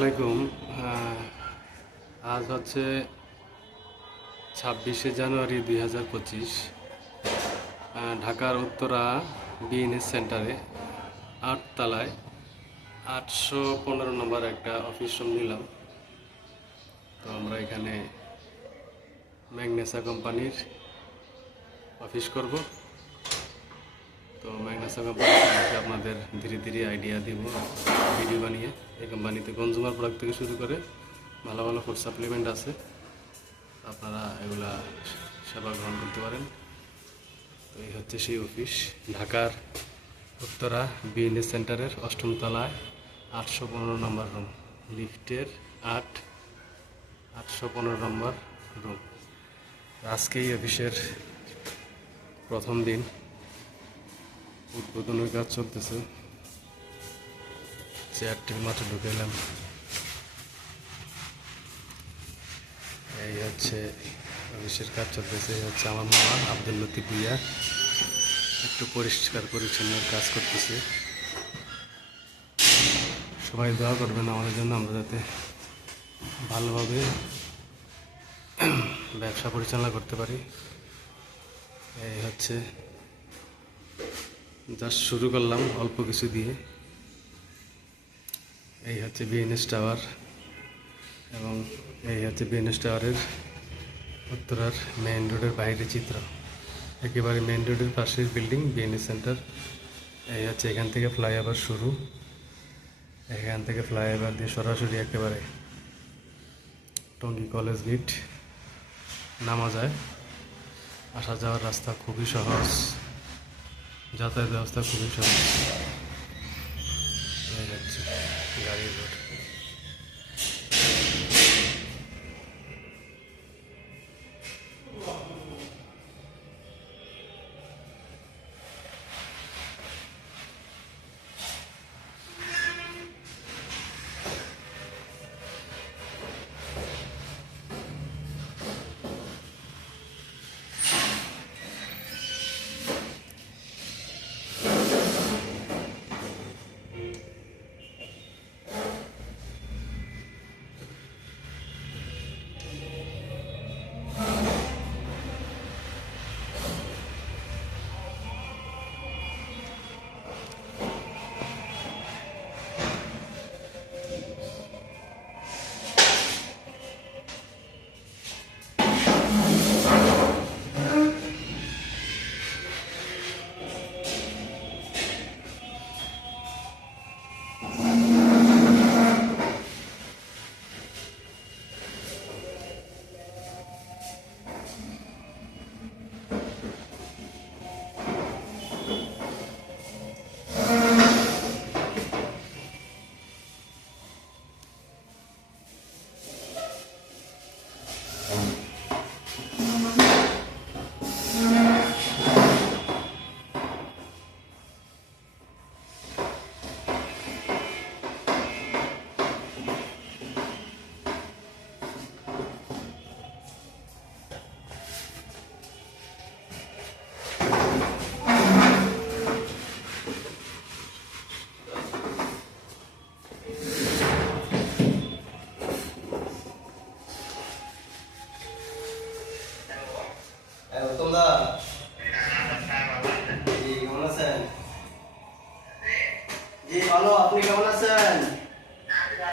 আলাইকুম। আজ হচ্ছে ছাব্বিশে জানুয়ারি দুই হাজার পঁচিশ। ঢাকার উত্তরা বিএনএস সেন্টারে আটতলায় আটশো পনেরো নম্বর একটা অফিস রুম নিলাম। তো আমরা এখানে ম্যাগনেসা কোম্পানির অফিস করব। তো ম্যাগনেসা কোম্পানি সম্পর্কে আপনাদের ধীরে ধীরে আইডিয়া দিব ভিডিও বানিয়ে। এই কোম্পানিতে কনজুমার প্রোডাক্ট থেকে শুরু করে ভালো ভালো ফুড সাপ্লিমেন্ট আছে। আপনারা এগুলা সেবা গ্রহণ করতে পারেন। তো এই হচ্ছে সেই অফিস ঢাকার উত্তরা বিএনএস সেন্টারের অষ্টম তলায়, আটশো পনেরো নম্বর রুম লিফটের আট, আটশো পনেরো নম্বর রুম আজকে এই অফিসের প্রথম দিন। উদ্বোধনের কাজ চলতেছে। চেয়ারটির মাঠে ঢুকে এলাম এই হচ্ছে অফিসের কাজ চলতেছে, এই হচ্ছে আমার মামা আব্দুল লতিফ ভুইয়া একটু পরিষ্কার পরিচ্ছন্ন কাজ করতেছে। সবাই দোয়া করবেন আমাদের জন্য আমরা যাতে ভালোভাবে ব্যবসা পরিচালনা করতে পারি। এই হচ্ছে জাস্ট শুরু করলাম অল্প কিছু দিয়ে। এই হচ্ছে বিএনএস টাওয়ার এবং এই হচ্ছে বিএনএস টাওয়ারের উত্তরার মেইন রোডের বাইরে চিত্র। একেবারে মেইন রোডের পাশের বিল্ডিং বিএনএস সেন্টার এই হচ্ছে এখান থেকে ফ্লাইওভার শুরু। এখান থেকে ফ্লাইওভার দিয়ে সরাসরি একেবারে টঙ্গী কলেজ গেট নামা যায়। আসা যাওয়ার রাস্তা খুবই সহজ। যাতায়াত ব্যবস্থা খুবই সহজ হয়ে যাচ্ছে গাড়ির road. Kalau, apa ni kawalan?